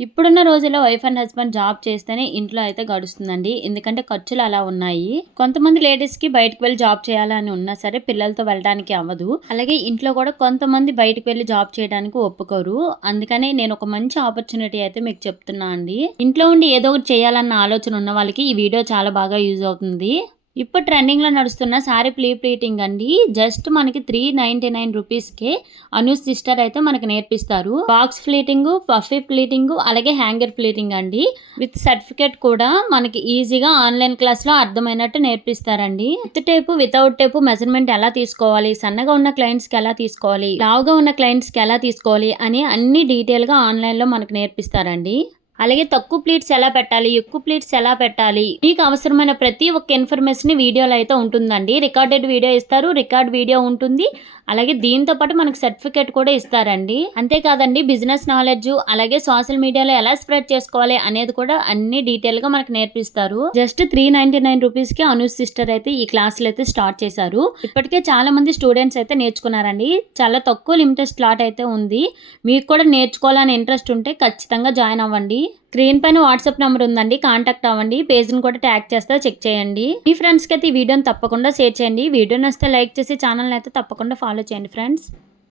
ఇప్పుడున్న రోజుల్లో wife and husband job చేస్తేనే ఇంట్లో అయితే గడుస్తుందండి. ఎందుకంటే ఖర్చులు అలా ఉన్నాయి. కొంతమంది లేడీస్‌కి బయటకు వెళ్లి జాబ్ చేయాలని ఉన్నా సరే పిల్లలతో వెళ్ళడానికి అవ్వదు. అలాగే ఇంట్లో కూడా కొంతమంది బయటకు వెళ్లి జాబ్ చేయడానికి ఒప్పుకోరు. అందుకనే నేను ఒక మంచి ఆపర్చునిటీ అయితే మీకు చెప్తున్నా అండి. ఇంట్లో ఉండి ఏదో ఒకటి చేయాలన్న ఆలోచన ఉన్న వాళ్ళకి ఈ వీడియో చాలా బాగా యూజ్ అవుతుంది. ఇప్పుడు ట్రెండింగ్‌లో నడుస్తున్న సారీ ప్లీటింగ్ అండి. జస్ట్ మనకి 399 రూపీస్‌కే అనూస్ సిస్టర్ అయితే మనకి నేర్పిస్తారు. బాక్స్ ప్లీటింగ్, పఫీ ప్లీటింగ్, అలాగే హ్యాంగర్ ప్లీటింగ్ అండి. విత్ సర్టిఫికేట్ కూడా మనకి ఈజీగా ఆన్లైన్ క్లాస్‌లో అర్థమైనట్టు నేర్పిస్తారండి. With tape, without tape measurement ఎలా తీసుకోవాలి, సన్నగా ఉన్న క్లయింట్స్‌కి ఎలా తీసుకోవాలి, లావుగా ఉన్న క్లయింట్స్‌కి ఎలా తీసుకోవాలి అని అన్ని డీటెయిల్‌గా ఆన్లైన్‌లో మనకు నేర్పిస్తారండి. అలాగే తక్కువ ప్లీట్స్ ఎలా పెట్టాలి, ఎక్కువ ప్లీట్స్ ఎలా పెట్టాలి, మీకు అవసరమైన ప్రతి ఒక్క ఇన్ఫర్మేషన్ వీడియోలో అయితే ఉంటుందండి. రికార్డెడ్ వీడియో ఇస్తారు, రికార్డ్ వీడియో ఉంటుంది. అలాగే దీంతో పాటు మనకు సర్టిఫికేట్ కూడా ఇస్తారండి. అంతేకాదండి బిజినెస్ నాలెడ్జ్, అలాగే సోషల్ మీడియాలో ఎలా స్ప్రెడ్ చేసుకోవాలి అనేది కూడా అన్ని డీటెయిల్ గా మనకు నేర్పిస్తారు. జస్ట్ 399 రూపీస్ కి అనూస్ సిస్టర్ అయితే ఈ క్లాసులు అయితే స్టార్ట్ చేశారు. ఇప్పటికే చాలా మంది స్టూడెంట్స్ అయితే నేర్చుకున్నారండి. చాలా తక్కువ లిమిటెడ్ స్లాట్ అయితే ఉంది. మీకు కూడా నేర్చుకోవాలని ఇంట్రెస్ట్ ఉంటే ఖచ్చితంగా జాయిన్ అవ్వండి. స్క్రీన్ పైన వాట్సాప్ నెంబర్ ఉందండి, కాంటాక్ట్ అవ్వండి. పేజ్ని కూడా ట్యాగ్ చేస్తే చెక్ చేయండి. మీ ఫ్రెండ్స్కి అయితే ఈ వీడియోని తప్పకుండా షేర్ చేయండి. వీడియో నచ్చితే లైక్ చేసి ఛానల్ని అయితే తప్పకుండా ఫాలో చేయండి ఫ్రెండ్స్.